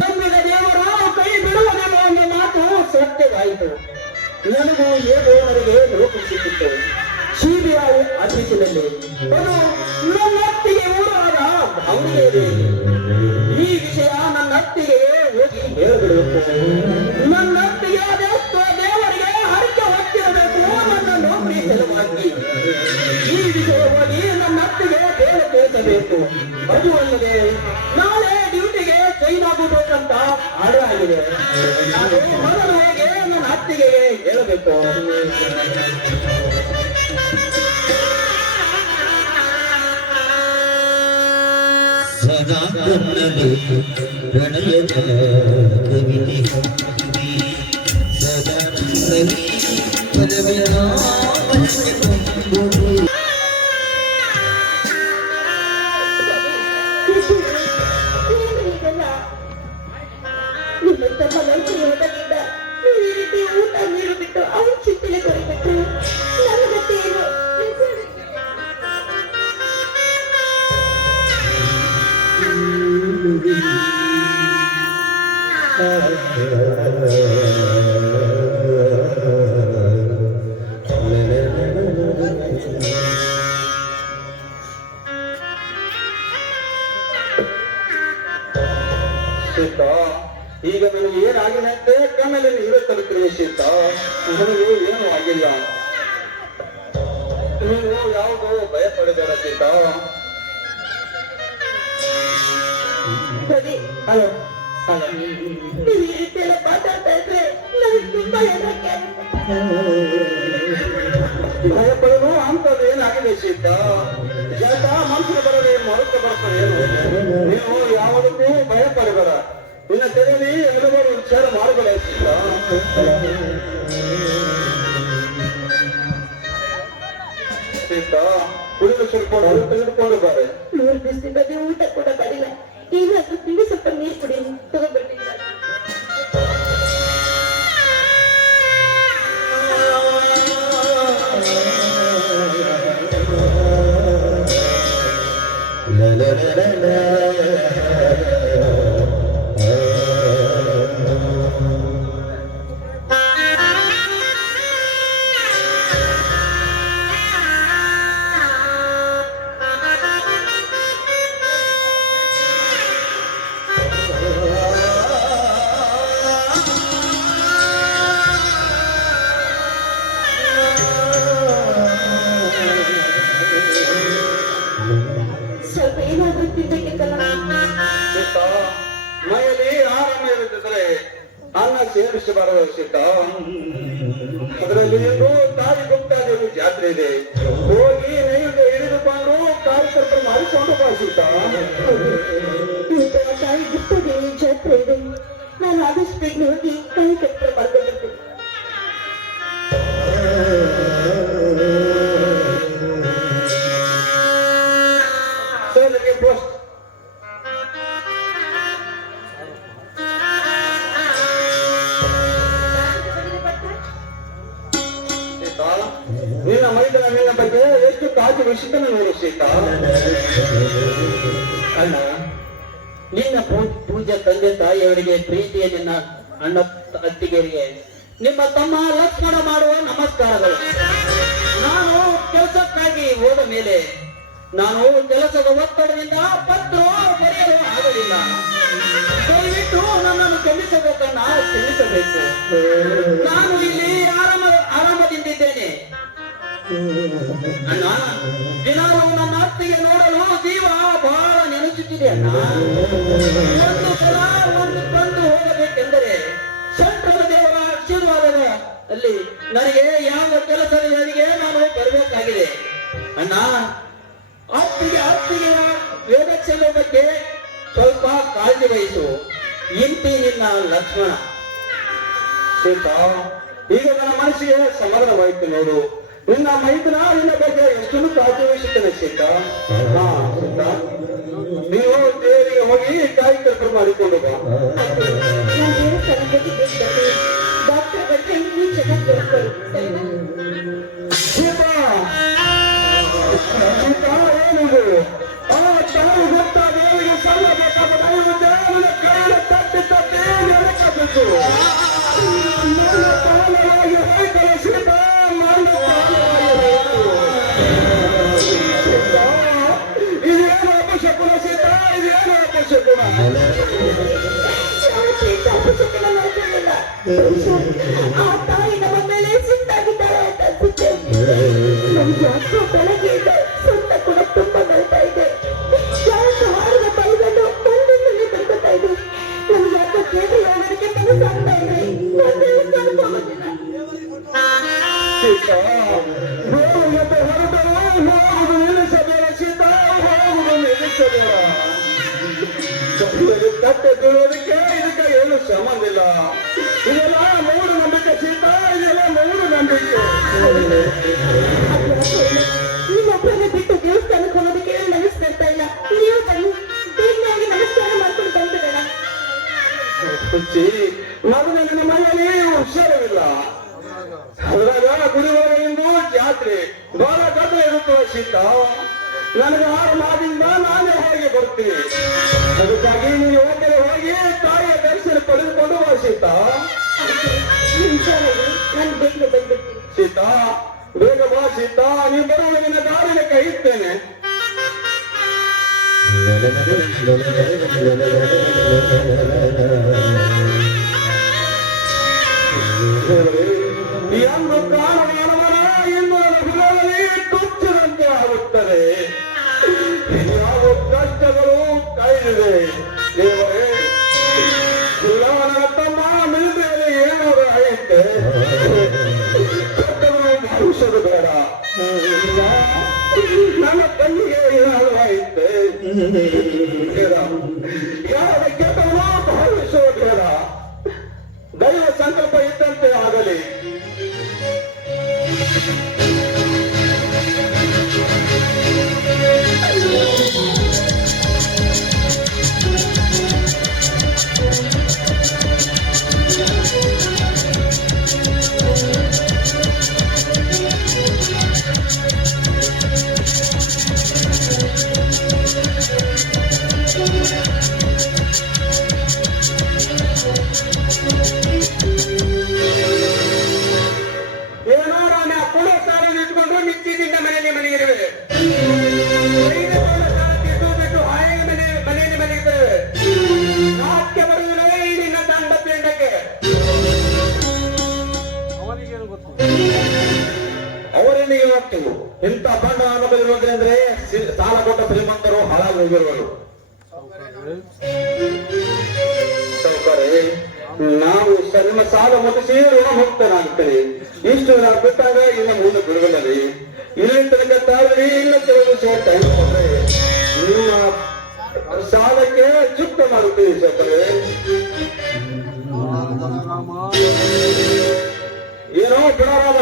ನಂಬಿದ ದೇವರು ಕೈ ಬಿಡುವುದಿಲ್ಲ ಎಂಬ ಮಾತು ಸತ್ಯವಾಯಿತು. ನನಗೂ ಹೇಗೋ ನನಗೆ ಲೋಪಿಸುತ್ತಿತ್ತು. ಸಿಬಿಐ ಆಫೀಸಿನಲ್ಲಿ ಅದು ನನ್ನತ್ತಿಗೆ ಊರಾದ ಭಾವನೆಗೆ ಈ ವಿಷಯ ನನ್ನತ್ತಿಗೆ ಹೋಗಿ ಹೇಳಬಿಡಬೇಕು. ನನ್ನತ್ತಿಗೆ ಅದೆಷ್ಟೋ ದೇವರಿಗೆ ಹರಕೆ ಹೊತ್ತಿರಬೇಕು ನನ್ನ ನೌಕರಿ ಸಲುವಾಗಿ. ಈ ವಿಷಯ ಹೋಗಿ ನನ್ನತ್ತಿಗೆ ಬೇರೆ ತಿಳಿಸಬೇಕು. ಅದು ಅಲ್ಲದೆ ನಾಳೆ ಡ್ಯೂಟಿಗೆ ಜೈನ್ ಆಗಬೇಕಂತ ಆರ್ಡರ್ ಆಗಿದೆ. ಅದು ಮೊದಲು ಹೋಗಿ ನನ್ನ ಅತ್ತಿಗೆ ಹೇಳಬೇಕು. ಸದಾ ಕಣ್ಣಲ್ಲಿ ಪ್ರಣಯದ ಕವಿತೆ ಹೊಂದಿದೆ. ಸದಾ ಕಣ್ಣಲ್ಲಿ ಪದವಿಯ ಊಟ ನೀರು ಬಿಟ್ಟು ಅವ್ರು ಚಿಂತನೆ ಕೊಡಬೇಕು. ನನ್ನ ಗತಿ ಏನು? ಸೀತಾ, ಈಗ ನನಗೆ ಏನಾಗಿದೆ ಅಂತೆ ಕಣ್ಣಲ್ಲಿ ನೀರು ತಲುಪಿರುವ ಸೀತಾ. ನನಗೆ ಏನು ಆಗಿಲ್ಲ. ನೀವು ಯಾವುದೋ ಭಯ ಪಡೆದಾರ ಸೀತಾ. ಹಲೋ ಹಲೋ, ನೀವು ಈ ರೀತಿ ಎಲ್ಲ ಮಾತಾಡ್ತಾ ಇದ್ರೆ ನನಗೆ ತುಂಬಾ ಹೆದರಿಕೆ ಆಗುತ್ತೆ. ಭಯ ಪಡೆದು ಅಂತದ್ದು ಏನಾಗಿದೆ ಸೀತಾ? ಯಾಕ ಮನಸ್ಸಿನ ಬರದೆ ಮರುಕ ಬರ್ತಾರೆ ಏನು? ನೀವು ಯಾವುದಕ್ಕೂ ಭಯ ಪಡೆದಾರ. ನಿನ್ನ ತೆರೆಯಲ್ಲಿ ಹಲವಾರು ವಿಚಾರ ಮಾಡಬೇಡ ಸೀತಾ. ಸೀತಾ, ಕುಡಿದು ಸ್ವಲ್ಪ ತೆಗೆದುಕೊಂಡು ಬಾರೆ. 3 ದಿವಸದಿಂದ ಊಟ ಕೂಡ ಮಾಡಿಲ್ಲ. ಏನಾದ್ರೂ ತಿಂಡಿ ಸ್ವಲ್ಪ ನೀರು ಕುಡಿ ತಗೊಂಡ್ಬರ್ತೀನಿ. ಸ್ವಲ್ಪ ಏನಾದ್ರೂ ತಿನ್ಬೇಕಿತ್ತಲ್ಲ. ಸೀತಾ, ಮೈಯಲ್ಲಿ ಆರಾಮ ಇರುತ್ತಿದ್ರೆ ಅನ್ನ ಸೇವಿಸಬಾರದು ಸೀತಾ. ಅದರಲ್ಲಿ ಒಂದು ತಾಯಿ ಗುಪ್ತಾದೇವಿ ಜಾತ್ರೆ ಇದೆ. ಹೋಗಿ ನೈವೇದ್ಯ ಹಿಡಿದುಕೊಂಡು ಕಾರ್ಯಕರ್ತರು ಮಾಡಿಕೊಂಡು ಬಾ ಸೀತಾ. ಇವತ್ತು ತಾಯಿ ಗುಪ್ತದೇವಿ ಜಾತ್ರೆ ಇದೆ. ನಾನು ಆದಷ್ಟು ಬೇಗ ಹೋಗಿ ತಾಯಿ ಕತ್ರ ಬರ್ಕೊಂಡಿರ್ತೀನಿ. ಪೋಸ್ಟ್ ಸೀತಾ, ನಿನ್ನ ಮೈದಾನಿನ ಬಗ್ಗೆ ಎಷ್ಟು ಕಾಳಜಿ ವಹಿಸಿದ್ದನ್ನು ನೋಡು ಸೀತಾ. ಅಣ್ಣ, ನಿನ್ನ ಪೂಜೆ ತಂದೆ ತಾಯಿಯವರಿಗೆ ಪ್ರೀತಿಯ ನಿನ್ನ ಅಣ್ಣ ಅತ್ತಿಗೆರಿಗೆ ನಿಮ್ಮ ತಮ್ಮ ಲಕ್ಷ್ಮಣ ಮಾಡುವ ನಮಸ್ಕಾರಗಳು. ನಾನು ಕೆಲಸಕ್ಕಾಗಿ ಹೋದ ಮೇಲೆ ನಾನು ಕೆಲಸದ ಒತ್ತಡದಿಂದ ಪತ್ರ ಬರೆಯಲು ಆಗಲಿಲ್ಲ. ದಯವಿಟ್ಟು ನನ್ನನ್ನು ಕ್ಷಮಿಸಬೇಕನ್ನ ಕ್ಷಮಿಸಬೇಕು. ನಾನು ಇಲ್ಲಿ ಆರಾಮದಿಂದಿದ್ದೇನೆ ಅಣ್ಣ. ದಿನಾಲು ನನ್ನ ಅತ್ತಿಗೆ ನೋಡಲು ಜೀವ ಬಹಳ ನೆನೆಸುತ್ತಿದೆ ಅಣ್ಣ. ಒಂದು ಸಲ ಒಂದು ಕಂಡು ಹೋಗಬೇಕೆಂದರೆ ಶಂಕರ ದೇವರ ಆಶೀರ್ವಾದದ ಅಲ್ಲಿ ನನಗೆ ಯಾವ ಕೆಲಸದ ಜೊತೆಗೆ ನಾನು ಬರಬೇಕಾಗಿದೆ ಅಣ್ಣ. ಅತ್ತಿಗೆ ವೇದಕ್ಷೆಯ ಬಗ್ಗೆ ಸ್ವಲ್ಪ ಕಾಳಜಿ ವಹಿಸು. ಇಂತಿ ನಿನ್ನ ಲಕ್ಷ್ಮಣ. ಸೀತಾ, ಈಗ ನನ್ನ ಮನಸ್ಸಿಗೆ ಸಮಾಧಾನವಾಯಿತು ನೋಡು. ನಿನ್ನ ಮೈದನ ನಿನ್ನ ಬಗ್ಗೆ ಎಷ್ಟೊಂದು ಕಾಳಜಿ ವಹಿಸುತ್ತೇನೆ ಸೀತಾ. ಹಾ ಸೀತಾ, ನೀವು ದೇವರಿಗೆ ಹೋಗಿ ಕಾರ್ಯಕರ್ತರು ಮಾಡಿಕೊಂಡು ಬಾ. ನಾನು ದೇವಸ್ಥಾನಕ್ಕೆ ಬರ್ತೀನಿ. ಡಾಕ್ಟರ್ ಬಗ್ಗೆ ನೀವು ಚೆನ್ನಾಗಿ ಕೇಳ್ಕೊಳ್ಳಿ, ಸರಿನಾ? ಸೀತಾ, ಸೀತಾ, ಏನಿದು? ಆ ತಾಯಿ ಗೊತ್ತಾದ ದೇವರಿಗೆ ಸಲ್ಲಬೇಕಾದ ದೈವ ದೇವರ ಕೈಯಲ್ಲಿ ಹೋಯಿತು. ನನ್ನ ಕಾಲವಾಗಿ ಹೋಯ್ತಲ್ಲ ಸೀತಾ, ನನ್ನ ಕಾಲವಾಗಿ ಹೋಯಿತು. ಇದೇನು ಅಪಶಕುನ ಸೀತಾ, ಇದೇನು ಅಪಶಕುನ? ಅಪಶಕುನ ಮಾಡ್ಕೊಳ್ಳಿಲ್ಲ. ಆ ತಾಯಿ ನಮ್ಮ ಮೇಲೆ ಸಿಟ್ಟಾಗಿದ್ದಾಳೆ ಅಂತ ಅನ್ಸುತ್ತೆ. ನಮ್ಗೆ ಯಾಕೋ ಬೆಳಗ್ಗೆಯಿಂದ ಸ್ವಂತ ಕೂಡ ತುಂಬಾ ಬರ್ತಾ ಇದೆ. ಯಾಕೆ ಹಾಡಿದ ಬೈಗಂಡು ಒಂದೊಂದನ್ನೇ ತಿಳ್ಕೊತಾ ಇದೆ. ನಮ್ಗೆ ಯಾಕೋ ಕೇಳಿ ಹೋಗೋದಕ್ಕೆ ಮನಸ್ಸಾಗ್ತಾ ಇದೆ. ಕರ್ಕೊಂಡ್ಬಂದಿಲ್ಲ. ಸೀತಾ, ಹೋಗುವಂತೆ ಹೊರಟರು, ಹೋಗುವುದು ನಿಲ್ಲಿಸಬೇಡ ಸೀತಾ, ಹೋಗುವುದು ನಿಲ್ಲಿಸಬೇಡ. ತಪ್ಪೆ ಬೀಳೋದಕ್ಕೆ ಇದಕ್ಕೆ ಏನು ಸಂಬಂಧ ಇಲ್ಲ. ಇದೆಲ್ಲ ಮೂಢನಂಬಿಕೆ ಸೀತಾ, ಇದೆಲ್ಲ ಮೂಢನಂಬಿಕೆ. ನಿಮ್ಮೊಬ್ಬರನ್ನ ಬಿಟ್ಟು ದೇವಸ್ಥಾನಕ್ಕೆ ಹೋಗೋದಕ್ಕೆ ಮನಸ್ಸು ಬರ್ತಾ ಇಲ್ಲ. ನೀವು ಬನ್ನಿ, ಬೇಗನೆ ನಮಸ್ಕಾರ ಮಾಡ್ಕೊಂಡು ಬಂದಿರೋಣ. ಹುಚ್ಚಿ, ಮಗನ ನನ್ನ ಮನೆಯಲ್ಲಿ ಹುಷಾರಿಲ್ಲ. ಅದ್ರಾಗ ಗುರುವಾರ ಎಂದು ಜಾತ್ರೆ ಬಹಳ ಗದ್ದಲ ಇರುತ್ತದೆ ಸೀತಾ. ನನಗೆ 6 ಮಾದಿಂದ ನಾನೇ ಹೊರಗೆ ಬರ್ತೀನಿ. ಅದಕ್ಕಾಗಿ ನೀವು ಹೋಗಿ ಹೋಗಿ ತಾಯಿಯ ದರ್ಶನ ಪಡೆದುಕೊಂಡು ಬಾ ಸೀತಾ. ನಾನು ಬೇಗ ಬಂದ್ಬಿಡ್ತೀನಿ. ಸೀತಾ, ಬೇಗ ಬಾ ಸೀತಾ, ನೀವು ಬರುವ ನಿನ್ನ ದಾರಿನ ಕೈಯುತ್ತೇನೆ. ಎಂದು ಪ್ರಾಣಮಾನವನ ಇನ್ನು ಹೃದಯದಲ್ಲಿ ತುಚ್ಛದಂತೆ ಆಗುತ್ತದೆ. ಯಾವ ಕಷ್ಟಗಳು ಕಾಯ್ದಿದೆ ದೇವರೇ. ನನ್ನ ತಮ್ಮ ಮಿಲಿಟರಿಯಲ್ಲಿ ಏನಾದರೂ ಆಯಿತೆ ಕಷ್ಟಗಳು ಭಾವಿಸೋದು ಬೇಡ. ನನ್ನ ತಂಗಿಗೆ ಏನಾದರೂ ಆಯಿತೆ ಯಾವ ಕೆಟ್ಟವನು ಭಾವಿಸೋದು ಬೇಡ. ದೈವ ಸಂಕಲ್ಪ ಇದ್ದಂತೆ ಆಗಲಿ. ಏನಾರ ನಾ ಕೊಡೋ ಸಾಲ ಇಟ್ಕೊಂಡು ಮಿಕ್ಕಿದಿಂದ ಮನೆಗಿರುವೆ. ಬಿಟ್ಟು ಹಾಗೆ ಮನೆಯಲ್ಲಿ ಮನೆಗಿರುವೆ. ನಾಟ್ಯ ಬರುವುದೇ ಈ ನಿನ್ನ ದಂಡಕ್ಕೆ. ಅವರೇನಿಗೆ ಹೋಗ್ತೀವಿ. ಇಂಥ ಬಣ್ಣ ಅನುಭವಿರುವುದಂದ್ರೆ ಸಾಲ ಕೊಟ್ಟ ಶ್ರೀಮಂತರು ಹಾಳಾಗಿ ಹೋಗಿರುವರು. ಸೌಕರ್ಯ ನಾವು ನಿಮ್ಮ ಸಾಲ ಮುಟ್ಟಿಸಿ ಋಣ ಮುಕ್ತನಾಗ್ತೇವೆ. ಇಷ್ಟು ನಾವು ಬಿಟ್ಟಾಗ ಇನ್ನು ಮುಂದೆ ಬಿಡುವುದಿಲ್ಲರಿ. ಇಲ್ಲಿ ತನಕ ತಾಳ್ರಿ, ಇಲ್ಲ ಕೆಲವು ಟೈಮ್ ಕೊಟ್ಟರೆ ನಿಮ್ಮ ಸಾಲಕ್ಕೆ ಚುಕ್ತ ಮಾಡುತ್ತೀವಿ ಸೌಕರ್ಯ. ಏನೋ ಬಿಡರಾಮ,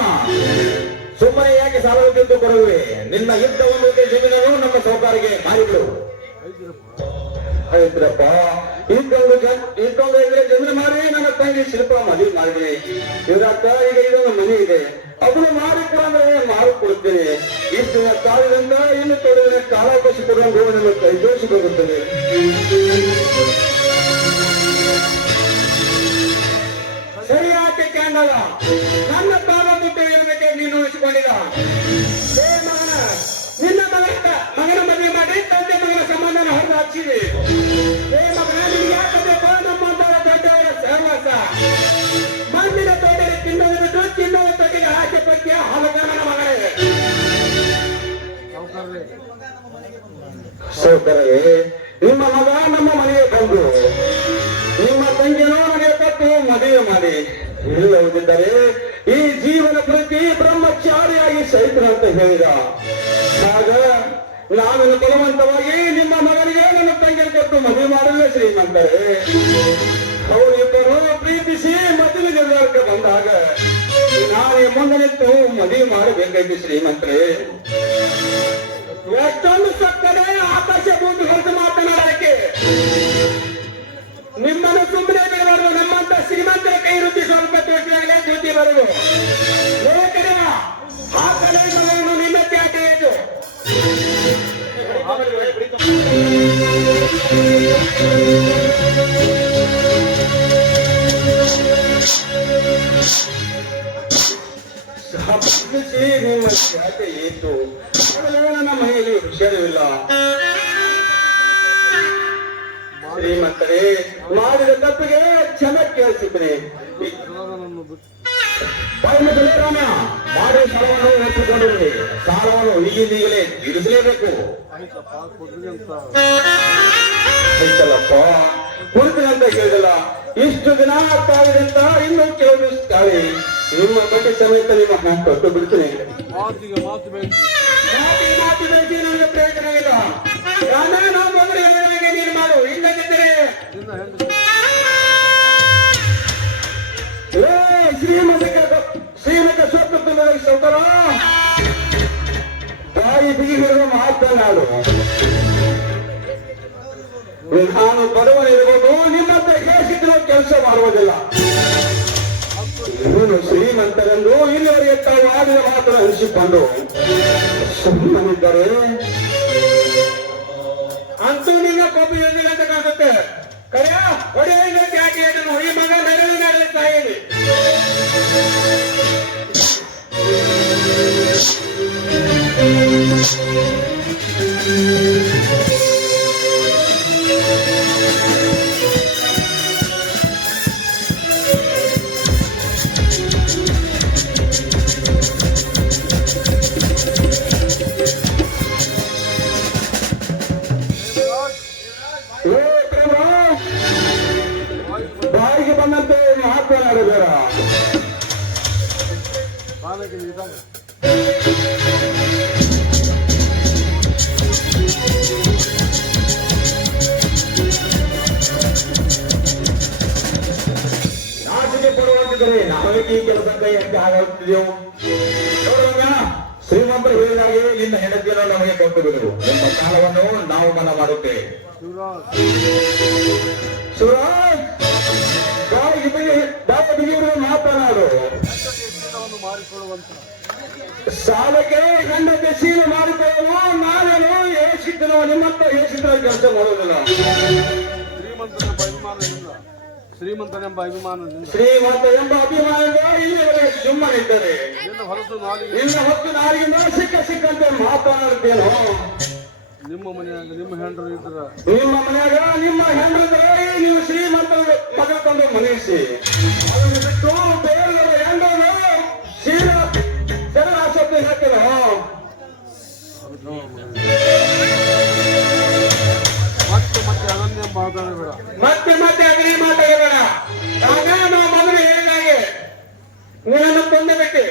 ಸುಮ್ಮನೆ ಯಾಕೆ ಸಾಲ ಗೆದ್ದು ಬರುವೆ? ನಿನ್ನ ಯುದ್ಧ ಒಂದು ಜಮೀನನ್ನು ನಮ್ಮ ಸೌಕರ್ಯಗೆ ಮಾರಿಬಿಡು. ಆಯ್ತ್ರಪ್ಪ, ಇದ್ಕೊಂಡ್ರೆ ಜಮೀನು ಮಾರಿ ನನ್ನ ತಂಗಿ ಶಿಲ್ಪ ಮದುವೆ ಮಾಡಿದ್ರಿ. ಇವರಕ್ಕ ಈಗ ಇದೊಂದು ಮನೆ ಇದೆ, ಅದನ್ನು ಮಾರಿ ಕೊಡಂದ್ರೆ ಮಾರು ಕೊಡುತ್ತೇನೆ. ಇಷ್ಟು ಕಾಲದಿಂದ ಇನ್ನು ತೊಡೆದ್ರೆ ಕಾಲಾವಕಾಶ ಕೊಡುವಂಗೂ ನನ್ನ ಕೈ ದೋಷಿಗೋಗುತ್ತದೆ. ಸರಿಯಾಗಿ ಕಾಣಲ್ಲ. ನನ್ನ ಕಾಲ ಬಿಟ್ಟು ಇರಬೇಕೆ ನೀನು ಉಳಿಸಿಕೊಂಡಿಲ್ಲ. ಮಗನ ನಿನ್ನ ಮಗನ ಮದುವೆ ಮಾಡಿ ತಂದೆ ಮಗನ ಸಂಬಂಧನ ಹೊರದು ಹಚ್ಚಿದೆ. ಮಗನ ನಿಮ್ಗೆ ಯಾಕೆ ಬೇಕು? ನಮ್ಮಂತರ ದೊಡ್ಡವರ ಸಹವಾಸ. ಮಣ್ಣಿನ ತೋಟದಲ್ಲಿ ತಿನ್ನೋದು ಬಿಟ್ಟು ಚಿನ್ನದ ತೊಟ್ಟಿಗೆ ಆಸೆ ಪಟ್ಟಿ ಹಲಗನ ಮಗನೇ. ಸೌಕರ್ಯ, ನಿಮ್ಮ ಮಗ ನಮ್ಮ ಮನೆಗೆ ಬಂದು ನಿಮ್ಮ ತಂಗಿನೋ ಮನೆಗೆ ಕೊಟ್ಟು ಮದುವೆ ಮಾಡಿ ಇಲ್ಲದಿದ್ದರೆ ಈ ಜೀವನ ಪ್ರತಿ ಬ್ರಹ್ಮಚಾರಿಯಾಗಿ ಸೈತ್ರ ಅಂತ ಹೇಳಿದ. ಆಗ ನಾನು ಬಲವಂತವಾಗಿ ನಿಮ್ಮ ಮಗನಿಗೆ ನನ್ನ ತಂಗಿ ಕೊಟ್ಟು ಮದುವೆ ಮಾಡಲೇ ಶ್ರೀಮಂತರೇ. ಅವರಿಬ್ಬರು ಪ್ರೀತಿಸಿ ಮದುವೆ ನಿರ್ಧಾರಕ್ಕೆ ಬಂದಾಗ ನಾನೇ ಮುಂದೆ ನಿಂತು ಮದುವೆ ಮಾಡಬೇಕಾಗಿ ಶ್ರೀಮಂತರೇ. ಎಷ್ಟೊಂದು ಸಕ್ಕರೆ ಆಕಾಶ ಭೂಮಿ ಹೊರತು ಮಾತನಾಡಲಿಕ್ಕೆ ನಿಮ್ಮನ್ನು ಸುಮ್ಮನೆ ಬಿಡಬಾರದು. ನಮ್ಮಂತ ಶ್ರೀಮಂತರ ಕೈ ರುಚಿ ಸ್ವಲ್ಪ ತೋರಿಸಿದಾಗಲೇ ಬುದ್ಧಿ ಬರುವುದು. ಲೇಖನ ಆ ಕಲೆ ಮಗಳನ್ನು ನಿಮ್ಮ ತ್ಯಾಟೆ ಇದು. ಎಷ್ಟು ಆಗಲೇ ನನ್ನ ಮನೆಯಲ್ಲಿ ವಿಷಯವಿಲ್ಲ. ಶ್ರೀಮಂತರೇ, ಮಾಡಿದ ತಪ್ಪಿಗೆ ಕ್ಷಮೆ ಕೇಳಿಸಿದ್ದೇನೆ. ರಾಮ ಮಾಡೋ ಸಾಲವನ್ನು ಒಪ್ಪಿಕೊಂಡಿರುವೆ. ಸಾಲವನ್ನು ಈಗಲೇ ತೀರಿಸಲೇಬೇಕು. ಆಯ್ತಲ್ಲಪ್ಪ, ಕೊಡ್ತೀನಿ ಅಂತ ಹೇಳಿದಲ್ಲ. ಇಷ್ಟು ದಿನ ಆಗ್ತಾಗಿದೆ ಅಂತ ಇನ್ನೂ ಕೆಲವು ತಾಳಿ ನಿಮ್ಮ ಬಗ್ಗೆ ಸಮೇತ ನಿಮ್ಮ ಹಣ ಕೊಟ್ಟು ಬಿಡ್ತೀನಿ. ಮಾತು ಬೆಳೆಸಿ ನನಗೆ ಪ್ರಯೋಜನವಿಲ್ಲ. ನಾವು ಮೊದಲು ಹೇಳಿದಾಗೆ ನೀನು ಮಾಡು. ಇಲ್ಲದಿದ್ದರೆ ಶ್ರೀಮಂತ ಸ್ವತ್ತು ತುಂಬದ ಸೌಕರ ಬಾಯಿ ಬಿಗಿದಿರುವ ಮಾತನಾಡು. ನಾನು ಬಡವನಿರ್ಬೋದು, ನಿಮ್ಮಂತ ಹೇಸಿದ್ರು ಕೆಲಸ ಮಾಡುವುದಿಲ್ಲ. ಇವನು ಶ್ರೀಮಂತರೆಂದು ಇಲ್ಲಿವರೆಗೆ ತಾವು ಆಡಿದ ಮಾತನ್ನು ಅನಿಸಿಕೊಂಡು ಸುಮ್ಮನಿದ್ದರೆ ಅಂತೂ ನಿನ್ನ ಕೋಪ ಯೋಜಿಲ್ಲ ಅಂತ ಕಾಣುತ್ತೆ. ಕರೆಯ ಒಡೆಯ ಯಾಕೆ ಹೇಳಿದನು? ಈ ಮಗ ನೆರಳು ನಡೆಯುತ್ತಾ ಇದೆ. ಬಾಯಿಗೆ ಬಂದಂತೆ ಮಾತನಾಡಿದಾರ. ನಾಚಿಕೆ ಪಡುವಂತಿದ್ದರೆ ನಾವೇ ಈ ಕೆಲಸ ಕೈ ಹಾಕಿ ಆಗುತ್ತಿದ್ದೆವು. ಶ್ರೀಮಂತರು ಹೇಳಿದಾಗೆ ನಿನ್ನ ಹೆಂಡತಿಯನ್ನು ನಮಗೆ ಕೊಟ್ಟು ಬಿಡು. ನಿಮ್ಮ ಸಾಲವನ್ನು ನಾವು ಮನ್ನಾ ಮಾಡುತ್ತೇವೆ. ಶಿವರಾಜ್, ಬಾಯಿಗೆ ಮಾತನಾಡು. ಸಾಲಕ್ಕೆ ಗಂಡಕ್ಕೆ ಸೀಲು ಮಾಡಿಕೊಳ್ಳಲು ನಾವೇನು ಏಸಿದ್ದನೋ ನಿಮ್ಮಂತ ಏಸಿದ್ರ ಕೆಲಸ ಮಾಡುವುದಿಲ್ಲ. ಶ್ರೀಮಂತ ಎಂಬ ಅಭಿಮಾನದಿಂದ ಇಲ್ಲಿವರೆಗೆ ಸುಮ್ಮನಿದ್ದರೆ ಇನ್ನು ಹೊತ್ತು ನಾಳಿಗಿಂದ ಸಿಕ್ಕಂತೆ ಮಾತನಾಡುತ್ತೇನೋ. ನಿಮ್ಮ ಮನೆಯಾಗ ನಿಮ್ಮ ಹೆಂಡ್ರು ಇದ್ರೆ ನೀವು ಶ್ರೀಮಂತ ಮಗ ತಂದು ಮನೆಯಿಸಿ ಅದನ್ನು ಬಿಟ್ಟು ಬೇರೆ ಹೆಂಡರು ಶರಣಾಸಕ್ತಿ ಹಾಕಿದ ಮತ್ತೆ ಅಗ್ನಿ ಮಾತಾಡಬೇಡ. ನಾವು ಮೊದಲು ಹೇಳಿದಾಗೆ ನೀನನ್ನು ಕೊಂದಬೇಕೆ.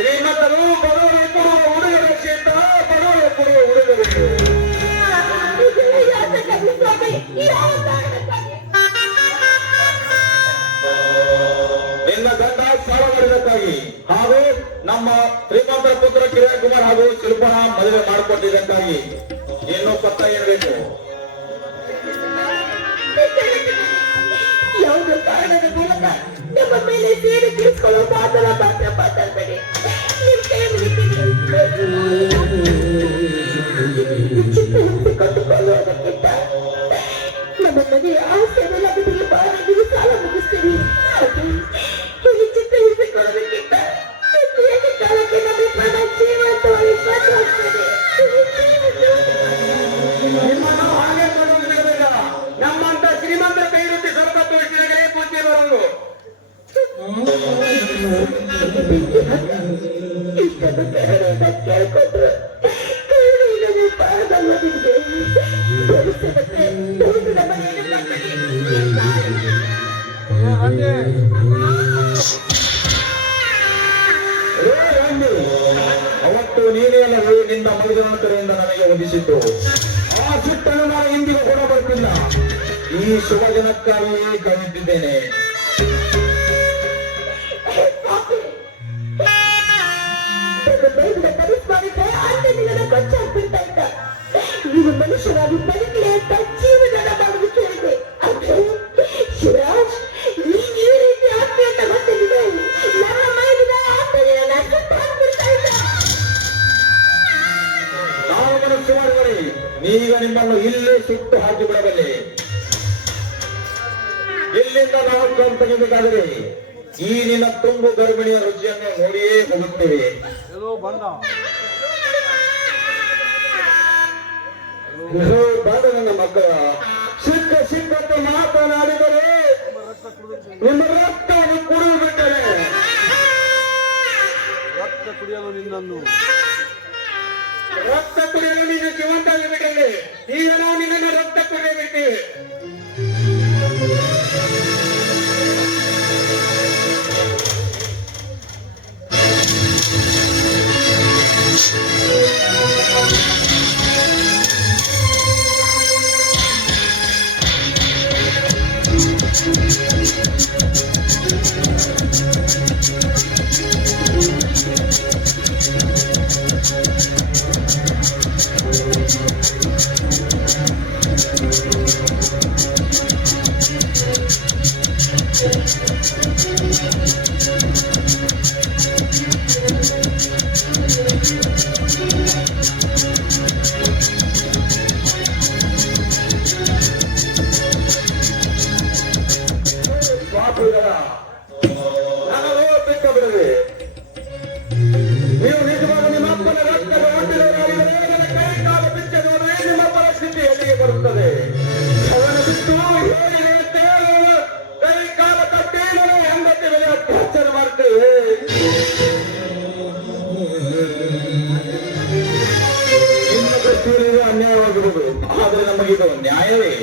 ಶ್ರೀಮಂತರು ಬಡವರು ಕೊಡುವ ಉಡುಗೊರೆ ಸಹಿತ ಬಡವರು ಕೊಡುವ ಉಡುಗೊರೆ. ನಿನ್ನ ಗಂಡ ಸಾಲ ಮಾಡಿದ್ದಕ್ಕಾಗಿ ಹಾಗೂ ನಮ್ಮ ಶ್ರೀಮಂತರ ಪುತ್ರ ಕಿರಣ್ ಕುಮಾರ್ ಹಾಗೂ ಶಿಲ್ಪನ ಮದುವೆ ಮಾಡಿಕೊಟ್ಟಿದ್ದಕ್ಕಾಗಿ ಇನ್ನೂ ಪತ್ತ ಏನ್ಬೇಕು? ಯಾವುದೋ ಕಾರಣದ ಮೂಲಕ ನಮ್ಮ ಮೇಲೆ ಸೇರಿ ತೀರಿಸಿಕೊಳ್ಳೋ ಮಾತಾಡಬೇಡಿ. ನಿಮ್ ಕೈ ಕಟ್ಟುಕೊಳ್ಳುವುದಕ್ಕಿಂತ ನಮ್ಮ ಮನೆಯ ಆಸೆಯನ್ನೆಲ್ಲ ಬಿಟ್ಟು ಬಾರಿಗೆ ಸಾಲ ಮುಗಿಸ್ತೀವಿ. ಹೀಗೆ ಚಿತ್ತ ಹಿಡಿದುಕೊಳ್ಳೋದಕ್ಕಿಂತ ಕಾಲಕ್ಕೆ ನಮ್ಮ ಪ್ರಾಣ ಜೀವಂತವಾಗಿ ಕಾಪಾಡ್ತದೆ. ನಿಮ್ಮನ್ನು ಹಾಗೆ ಕೊಡುವುದಿಲ್ಲ. ನಮ್ಮಂತ ಶ್ರೀಮಂತರ ಕೈ ವೃತ್ತಿ ಸ್ವಲ್ಪ ತೋರಿಸಿದರೆ ಬುದ್ಧಿ ಬರುವುದು. ಕೇಳ್ಕೊಂಡ್ರು ಆ ಸಿಟ್ಟನ್ನು ನಾನು ಎಂದಿಗೂ ಕೂಡ ಬರ್ತಿಲ್ಲ. ಈ ಶುಭ ದಿನಕ್ಕಾಗಿ ಕರೆದಿದ್ದೇನೆ. ಇದು ಮನುಷ್ಯರಾಗಿ ಬದುಕಲಿ ಅಂತ ಜೀವನ ಮಾಡೋದು ಕೇಳಿದೆ. ಶಿವರಾಜ್, ನೀನ್ ಈ ರೀತಿ ಆಸ್ತಿ ಅಂತ ಗೊತ್ತಿದೆ. ನನ್ನ ಮೈಲಿನ ಆಸ್ತಿಯನ್ನು ಸುಟ್ಟಾಕ್ಬಿಡ್ತಾ ಇದ್ದ. ನಾವು ಮನಸ್ಸು ಮಾಡಿದರೆ ನೀಗ ನಿಮ್ಮನ್ನು ಇಲ್ಲೇ ಸುಟ್ಟು ಹಾಕಿ ಬಿಡಬಲ್ಲೆ. ಇಲ್ಲಿಂದ ನಾವು ಕಣ್ ತೆಗೆಬೇಕಾದರೆ ಈ ನಿನ್ನ ತುಂಬು ಗರ್ಭಿಣಿಯ ರುಚಿಯನ್ನು ನೋಡಿಯೇ ಹೋಗುತ್ತೇವೆ. ಬಾಡ ನನ್ನ ಮಕ್ಕಳ ಸಿಕ್ಕ ಮಾತನಾಡಿದರೆ ನಿಮ್ಮ ರಕ್ತವನ್ನು ಕುಡಿಯಬೇಕಾರೆ ರಕ್ತ ಕುಡಿಯಲು ನಿನ್ನನ್ನು ರಕ್ತ ಕುಡಿಯಲು ನೀನು ಜೀವಂತ ಆಗಿಬಿಟ್ಟೆ. ಈಗ ನಾವು ನಿನ್ನನ್ನು ರಕ್ತ ಕುಡಿಯಬೇಕೇವೆ. ನನಗೂ ಬಿಟ್ಟು ಬಿಡದೆ ನೀವು ನಿಜವಾದ ನಿಮ್ಮ ಅಪ್ಪನ ರಕ್ತದ ಹೊಂದಿದವರಾಗಿದ್ದರೆ ನನ್ನ ಕೈ ಕಾಲು ಬಿಚ್ಚ ನೋಡಿದ್ರೆ ನಿಮ್ಮ ಪರಿಸ್ಥಿತಿ ಎಲ್ಲಿಗೆ ಬರುತ್ತದೆ. ಅದನ್ನು ಬಿಟ್ಟು ಹೇಳಿ ಹೇಳುತ್ತೇವೆ, ಕೈ ಕಾಲ ಕಟ್ಟಿ ನಾವು ಹೆಂಗತಿ ಮೇಲೆ ಅತ್ಯಾಚಾರ ಮಾಡ್ತೇವೆ. ನಿಮ್ಮ ದೃಷ್ಟಿಯಲ್ಲಿ ಇದು ಅನ್ಯಾಯವಾಗಿರುವುದು, ಆದರೆ ನಮಗಿದು ನ್ಯಾಯವೇ.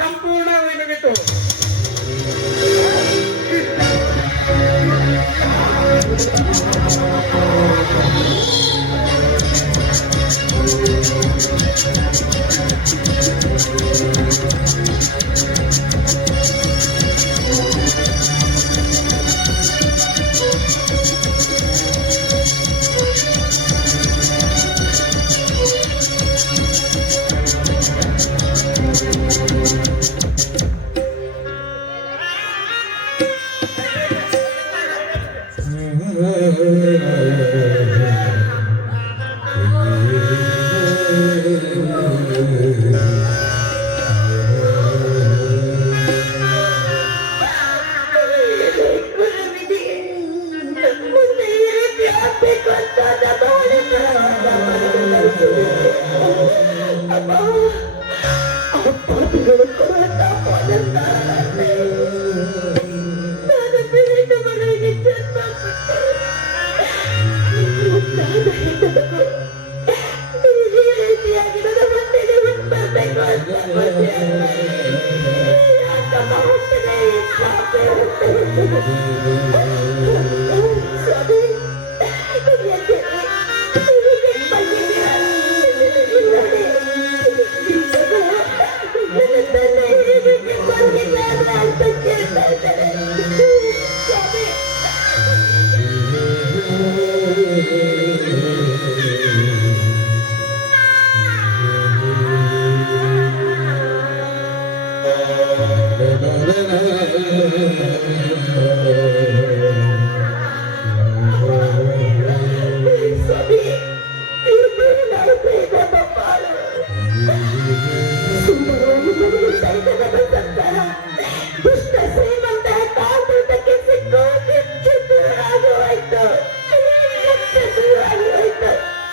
ಸಂಪೂರ್ಣವಾಗಿತ್ತು.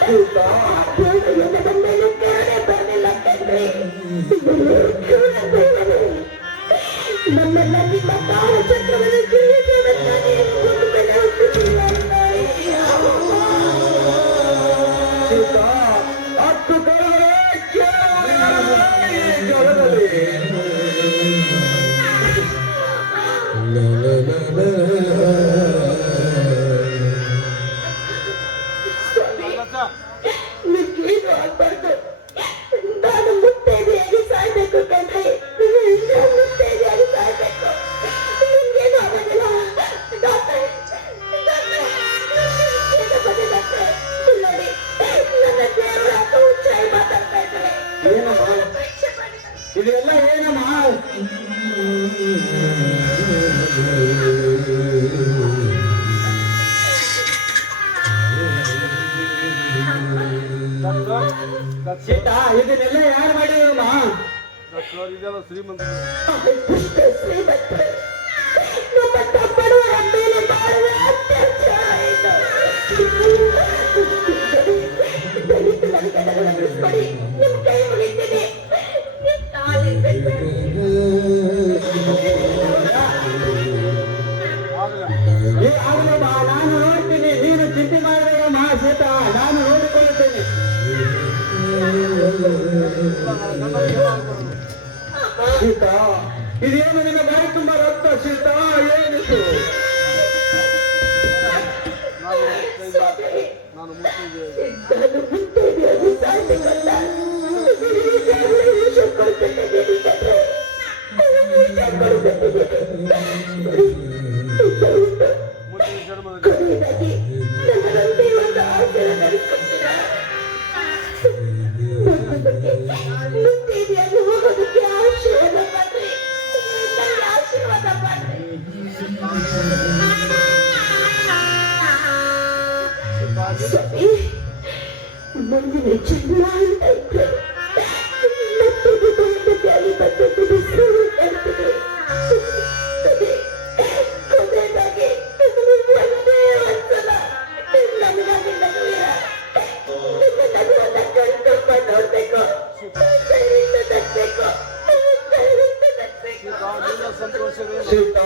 ಎಲ್ಲದ ಮೇಲೆ ಕರುಣೆ ಬರಲಿಲ್ಲ ಕಣ್ರಿ. ನಮ್ಮೆಲ್ಲ ನಿಮ್ಮ ಕಾಲಚಕ್ರವನ್ನು ಜೀವಿಸುವುದಕ್ಕಾಗಿ ಒಂದು ಬೆಲೆ ಹುಟ್ಟಿಸಿಲ್ಲ. ಹತ್ತು ಕರುಗಳೇ ಜಗದಲ್ಲಿ ನಿಮ್ಗೇನು ಆಗ್ಬಾರ್ದು. ನಾನು ಮುತ್ತೈದೆಯಾಗಿ ಸಾಯ್ಬೇಕು ಕಣ್ರಿ. ಮುತ್ತೈದೆಯಾಗಿ ಸಾಯ್ಬೇಕು. ನಿಮ್ಗೇನು ಆಗೋದಿಲ್ಲ ಡಾಕ್ಟ್ರೆ. ನೋಡಿ, ನನ್ನ ದೇವರ ಹುಚ್ಚಾಗಿ ಮಾತಾಡ್ತಾ ಇದ್ದಾರೆ. ಇದೆಲ್ಲ ಏನಮ್ಮ? ಸೀತಾ, ಇದನ್ನೆಲ್ಲ ಯಾರು ಮಾಡಿರಮ್ಮ? ಇದೆಲ್ಲ ಶ್ರೀಮಂತ ಶ್ರೀಮಂತರು ನಮ್ಮ ತಪ್ಪಡುವರ ಮೇಲೆ ಮಾಡುವ ಅತ್ಯಾಚಾರ ಇದು. ದಲಿತ ನನಗನ್ನು ಬಿಡಿಸ್ಕೊಡಿ. ನಿಮ್ಮ ಕೈ ಮುಗಿತೀನಿ. ಆಗಲಮ್ಮ, ನಾನು ನೋಡ್ತೀನಿ. ನೀನು ಚಿಂತೆ ಮಾಡಬೇಡಮ್ಮ ಸೀತಾ, ನಾನು ನೋಡಿಕೊಳ್ಳುತ್ತೇನೆ. ಸೀತಾ, ಇದೇನು ನಿನ್ನ ಬಾಯಿ ತುಂಬ ರಕ್ತ ಸೀತಾ? ಏನಿತ್ತು? ನಾನು ಮುತ್ತಿಗೆ ನಾನು ಮುತ್ತೈದೆಯಾಗಿ ಸಾಯ್ಬೇಕಲ್ಲ. ವಿಷ ಕೊಡ್ತಿದ್ದೇನೆ ನಿನಗೆ. ವಿಷ ಕೊಡ್ತಿದ್ದೇನೆ. ಕೊನೆಯದಾಗಿ ನನ್ನದಂತೆ ಒಂದು ಆಸೆಯನ್ನು ನಡೆಸ್ಕೊಡ್ತೀರಾ? ಮುತ್ತೈದೆಯಾಗಿ ಹೋಗೋದಕ್ಕೆ ಆಶೀರ್ವಾದ ಮಾಡ್ರಿ. ನನಗೆ ಆಶೀರ್ವಾದ ಮಾಡ್ರಿ. ಸ್ವಾಮಿ, ಮುಂದಿನ ಚಂದ್ರ ಆಯ್ತು. ಮತ್ತೆ ಒಂದು ಗಾಳಿ ಬಂದದ್ದು ಸುಳ್ಳು ಕಾಣ್ತದೆ. ಕೊನೆಯದಾಗಿ ಒಂದೇ ಒಂದ್ಸಲ ನನಗಾಗಿ ನಗುವನ್ನ ಕಣ್ತುಂಬ ನೋಡ್ಬೇಕು. ದಯವಿಟ್ಟು ನಗ್ಬೇಕು. ದಯವಿಟ್ಟು ನಗ್ಬೇಕು. ಸೀತಾ,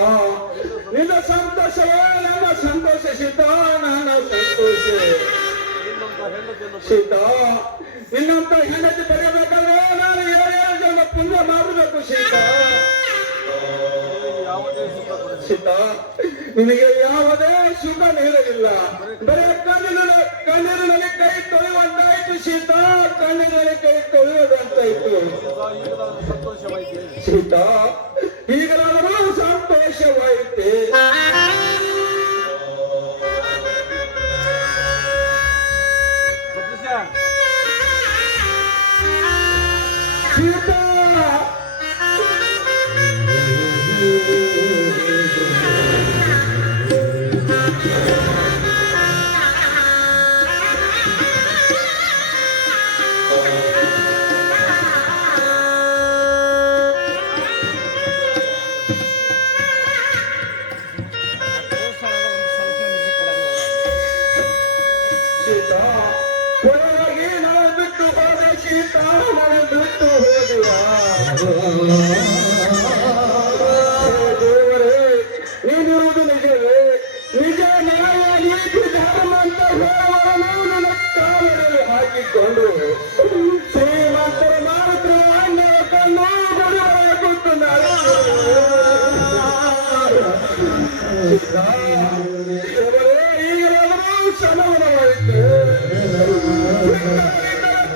ನಿನ್ನ ಸಂತೋಷವೇ ನನ್ನ ಸಂತೋಷ ಸೀತಾ, ನನ್ನ ಸಂತೋಷ. ಸೀತಾ, ನಿನ್ನಂತ ಹೆಂಡತಿ ಪಡೆಯಬೇಕಾದ್ರೆ ನಾನು 7 ಜನ ಪುಣ್ಯ ಮಾಡಬೇಕು ಸೀತಾ. ಸೀತಾ, ನಿನಗೆ ಯಾವುದೇ ಸುಖ ನೀಡಲಿಲ್ಲ. ಬರೀ ಕಣ್ಣೀರಿನಲ್ಲಿ ಕೈ ತೊಳೆಯುವಂತಾಯ್ತು ಸೀತಾ. ಕಣ್ಣೀರಿನಲ್ಲಿ ಕೈ ತೊಳೆಯುವಂತಾಯ್ತು ಸೀತಾ. ಈಗಲಾದರೂ ಸಂತೋಷವಾಯಿತೆ. ಸೀತಾ, ಸೀತಾ, ಕೊನೆಯಾಗಿ ನಾವು ಬಿಟ್ಟು ಹೋದೆ ಸೀತಾ, ನಾವು ಬಿಟ್ಟು ಹೋದೆವ. ದೇವರೇ, ನೀನಿರುವುದು ನಿಜವೇ? ನಿಜ, ನ್ಯಾಯ, ನೀತಿ, ಧರ್ಮ ಅಂತ ಹೇಳುವವನು ನನ್ನ ಕಾಲದಲ್ಲಿ ಹಾಕಿಕೊಂಡು ಶ್ರೀಮಂತರ ಮಾತ್ರ ಅಣ್ಣರ ಕಣ್ಣು ಬರುವವರ ಗೊತ್ತು ನಾಳೆ. ದೇವರೇ, ಈಗಲಾದರೂ ಸಮಾಧಾನವಾಯಿತು.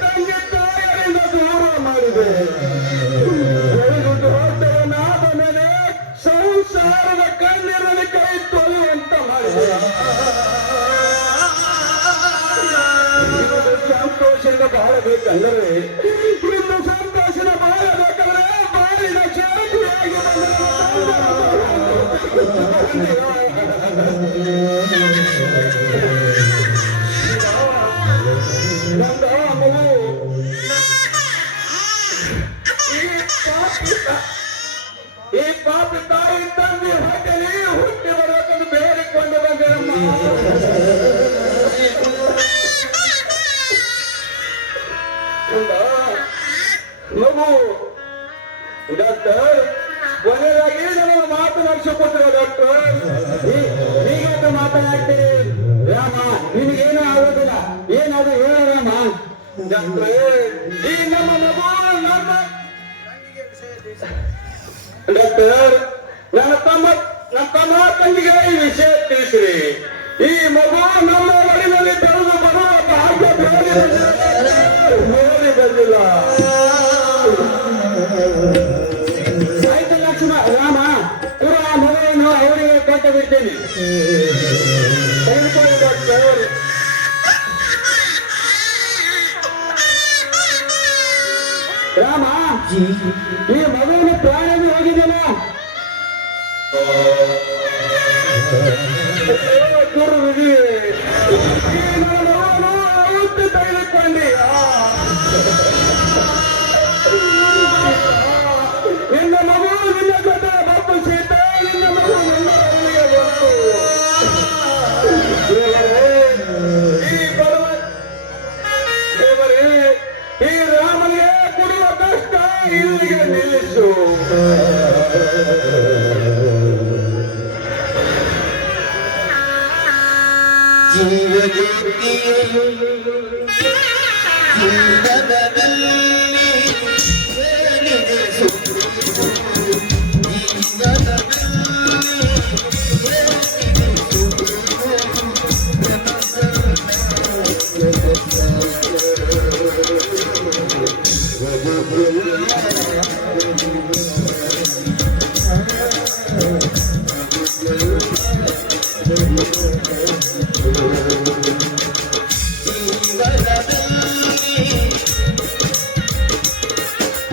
ತಂದೆ ತಾಯರಿಂದ ದೂರ ಮಾಡಿದೆ. ದೊಡ್ಡವನಾದ ಮೇಲೆ ಸಂಸಾರದ ಕಣ್ಣೀರಲ್ಲಿ ಕೈ ತೊಳೆಯುವಂತ ಮಾಡಿದೆ. ಸಂತೋಷದಿಂದ ಬಾಳಬೇಕಂದರೆ, ಇನ್ನು ಸಂತೋಷದ ಬಾಳಬೇಕಂದ್ರೆ ಬಾಳಿನ ಶಾಂತಿಯಾಗಿ ನನ್ನ ಮಗು ಈ ಪಾಪಿ ತಾಯಿ ತಂದೆ ಹೊಟ್ಟೆಲಿ ಹುಟ್ಟಿ ಬರಬೇಕೆಂದು ಬೇಡಿಕೊಂಡು ಬಂದೆಯಮ್ಮ. ಡಾಕ್ಟರ್ ಹೀಗೆ ಮಾತನಾಡ್ತೀರಿ ರಾಮ, ನಿಮಗೇನು ಆಗೋದಿಲ್ಲ, ಏನಾದ್ರು ಹೇಳ ರಾಮ. ಡಾಕ್ಟರ್ ಈಗ ನಮ್ಮ ಮಗು ಡಾಕ್ಟರ್ ನನ್ನ ತಮ್ಮ ತಂಗಿಗೆ ಈ ವಿಷಯ ತಿಳಿಸಿರಿ. ಈ ಮಗು ನಮ್ಮ ಒಳಗಿನಲ್ಲಿ ಬೆಳೆದು ಬರುವ ಭಾಗ್ಯ ನೋಡಿ ಬಂದಿಲ್ಲ. ಆಯ್ತು ಲಕ್ಷ್ಮಣ ರಾಮ, ಪುರ ಆ ಮಗುವನ್ನು ಅವರಿಗೆ ಕೊಟ್ಟು ಬಿಡ್ತೇನೆ. ತೆಗೆದುಕೊಳ್ಳಿ ಡಾಕ್ಟರ್. ರಾಮ, ಈ ಮಗುವಿನ ಪ್ರಾಣವೇ ಹೋಗಿದ್ದೇನೆ. ಗುರುವಿಗೆ ತೆಗೆದುಕೊಂಡಿ ನಿನ್ನ ಮಗು ನಿನ್ನ ಜೊತೆ ಬಪ್ಪು ಸೀತ, ನಿನ್ನ ಮಗು ನನ್ನ ಮನೆಗೆ ಬಂತು. ದೇವರೇ, ಈ ರಾಮನಿಗೆ ಕೊಡುವ ಕಷ್ಟ ಇಲ್ಲಿಗೆ ನಿಲ್ಲಿಸು.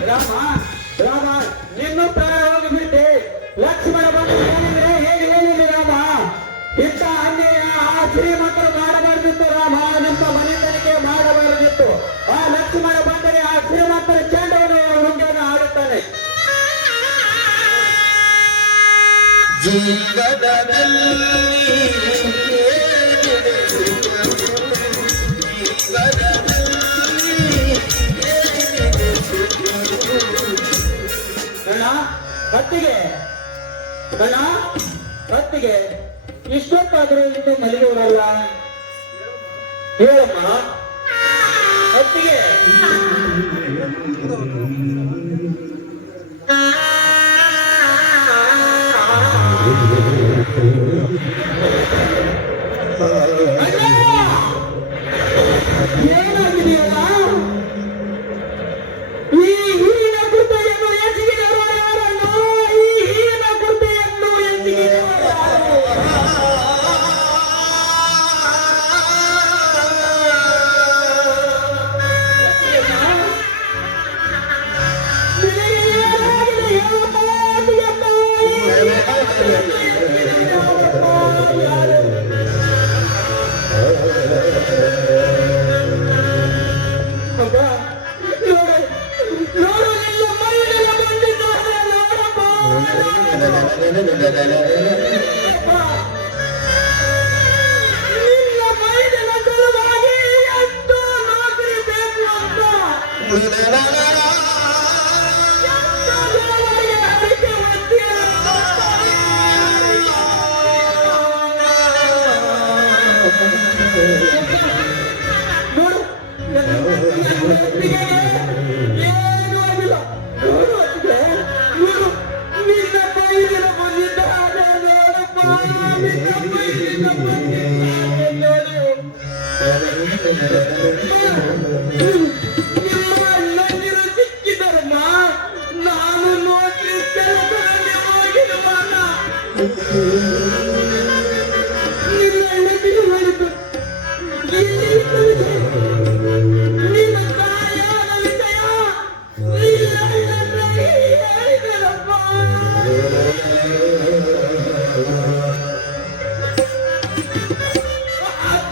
ರಾಮ ರಾಮ, ನಿನ್ನ ಪ್ರಾಣ ಹೋಗಿಬಿಟ್ಟೆ. ಲಕ್ಷ್ಮಣ ಬಂದು ಹೇಳಿದ್ರೆ ಹೇಗೆ ಹೇಳಿದ್ರಿ ರಾಮ? ಇಂಥ ಅನ್ಯಾಯ ಆ ಶ್ರೀಮಂತರು ಮಾಡಬಾರ್ದಿತ್ತು ರಾಮ, ನಿಮ್ಮ ಮನೆ ತನಿಖೆ ಮಾಡಬಾರದಿತ್ತು. ಆ ಲಕ್ಷ್ಮಣ ಬಂದರೆ ಆ ಶ್ರೀಮಂತರ ಚೆಂಡವನ್ನು ಹುಂಡನ್ನು ಆಡುತ್ತಾನೆ. ಕಣ್ಣ ಕತ್ತಿಗೆ, ಕಣ್ಣ ಕತ್ತಿಗೆ, ಇಷ್ಟೊತ್ತಾದರೂ ಇನ್ನು ಮಲಗುವಲ್ಲ, ಹೇಳಮ್ಮ ಕತ್ತಿಗೆ. ಏನಾಗಿದೆಯಲ್ಲ? ಈ ಹೀನ ಕೃತ್ಯವನ್ನು ಎಸಗಿದವರು ಯಾರನ್ನು? ಈ ಹೀನ ಕೃತ್ಯವನ್ನು ಎಸಗಿದವರು ಯಾರು? ನಿನಗೆ ಏನಾಗಿದೆ ಹೇಳಪ್ಪ, ನಿನ್ನ ಮೈದನ ಸಲುವಾಗಿ ಎಷ್ಟು ನೌಕರಿ ಬೇಕು ಅಂತ, ಎಷ್ಟು ಜನರಿಗೆ ಅದಕ್ಕೆ ಒತ್ತಿ ನೋಡು, ಏನು ಆಗಿಲ್ಲ. ನೋಡು ಅದಕ್ಕೆ, ನೋಡು ನಿನ್ನ ಮೈದಿನ ಬಂದಿದ್ದಾನೆ ನೋಡಪ್ಪ, ನಿನ್ನ ಮೈದಿನ ಬಂದಿದ್ದಾನೆ ನೋಡು. ನಿಮ್ಮ ಅಣ್ಣಂದಿರು ಸಿಕ್ಕಿದರಮ್ಮ, ನಾನು ನೋಡ್ರಿ ಕೆಲಸದಲ್ಲಿ ಹೋಗಿರುವಾಗ ನಿನ್ನ ಅಣ್ಣಂದಿರು ಹೇಳಿದ್ದು ಇಲ್ಲಿ ನಿನ್ನ ತಾಯಾದ ವಿಷಯ ನಿನ್ನ ಅಣ್ಣಂದಿರು ಹೇಳಿದರಪ್ಪ.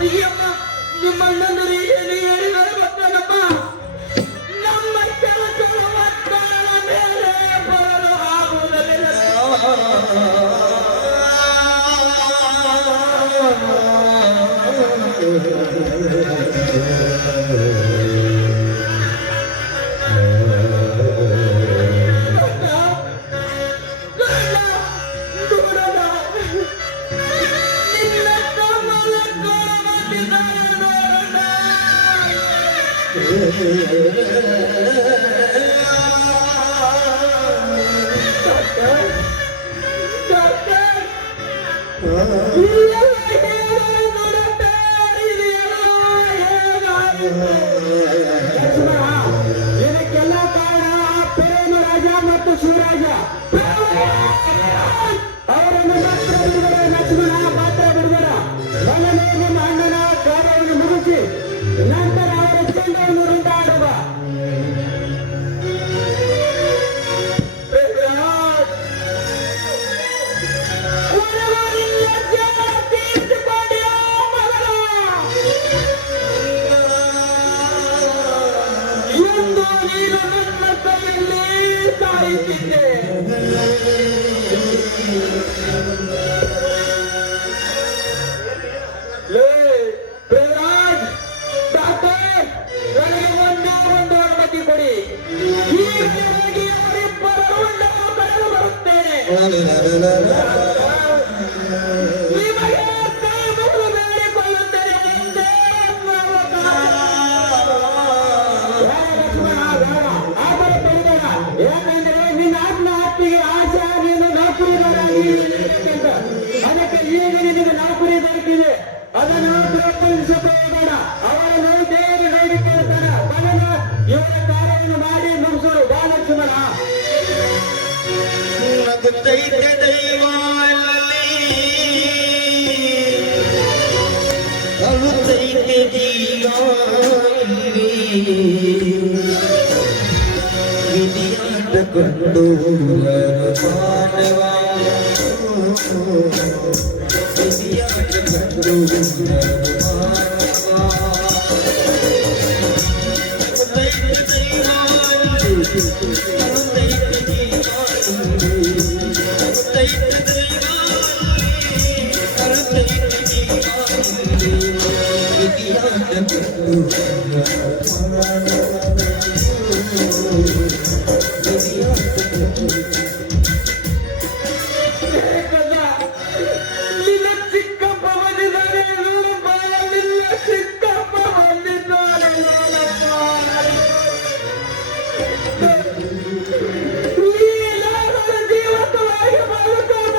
ಅಯ್ಯಮ್ಮ, ನಿಮ್ಮ ಅಣ್ಣಂದಿರು ಏನು ಹೇಳಿದರೆ ಗೊತ್ತೇನಪ್ಪ? ನಮ್ಮ ಕೆಲಸದ ಒತ್ತಡದ ಮೇಲೆ ಬರಲು ಆಗುವುದಿಲ್ಲ. ಇದಕ್ಕೆಲ್ಲ ಕಾರಣ ಪ್ರೇಮ ರಾಜ ಮತ್ತು ಶಿವರಾಜ ಅವರನ್ನು ಮಾತ್ರ ಬಿಡುಗರ ಲಕ್ಷ್ಮಣ ಮಾತ್ರ ಬಿಡುಗರ ಮೊದಲೇ ನಿಮ್ಮ ಅಣ್ಣನ ಕಾರ್ಯವನ್ನು ಮುಗಿಸಿ ನಂತರ ಅವರ ಚೆಂಡವನ್ನು ರುಂಡಾಡುವ ಎಂದು ನೀನು ನನ್ನ ಕೈಯಲ್ಲಿ ಸಾಯುತ್ತಿದ್ದೆ ಪ್ರೇಮರಾಜ್ ಡಾಕ್ಟರ್ ನನಗೆ ಒಂದೇ ಒಂದು ಅನುಮತಿ ಕೊಡಿ ಹೀಗಾಗಿ ಅವರಿಬ್ಬರು ಕಳೆದು ಬರುತ್ತೇನೆ ನಿಮಗೆ ಕೈ ಮುಗಿದು ಬೇಡಿಕೊಳ್ಳುತ್ತೇನೆ ಎಂದೇ ಯಾಕಂದ್ರೆ ನಿನ್ನ ಆತ್ಮಹತ್ಯೆಗೆ ಆಶೆ ನೀನು ನೌಕರಿದಾರಾಗಿ ಅದಕ್ಕೆ ಈಗ ನಿನಗೆ ನೌಕರಿ ದೊರಕಿದೆ ಅದನ್ನು ಪ್ರಪಂಚಬೇಡ ಅವರ ನೈದೇರಿ ನೋಡಿ ಕೇಳ್ತಾನ ಬದಲ ಇವರ ಕಾರ್ಯವನ್ನು ಮಾಡಿ ಮುಗಿಸೋರು ಬಾ ಲಕ್ಷ್ಮಣ ನಗುತ್ತೈತೆ ದೈವ ಅಳುತ್ತೈತೆ ಜೀವ ವಿಧಿಯಾಟ ಕೊಂಡು ಮಾನವ ವಿಧಿಯಾಟ ಕೊಂಡು ನಿನ್ನ ಚಿಕ್ಕಪ್ಪ ಬಂದಿದ್ದಾನೆ ನೋಡಪ್ಪ ನಿನ್ನ ಚಿಕ್ಕಪ್ಪ ಬಂದಿದ್ದಾನೆ ನೋಡಪ್ಪ ನೀನಾದರೂ ಜೀವಂತವಾಗಿ ಬದುಕೋಣ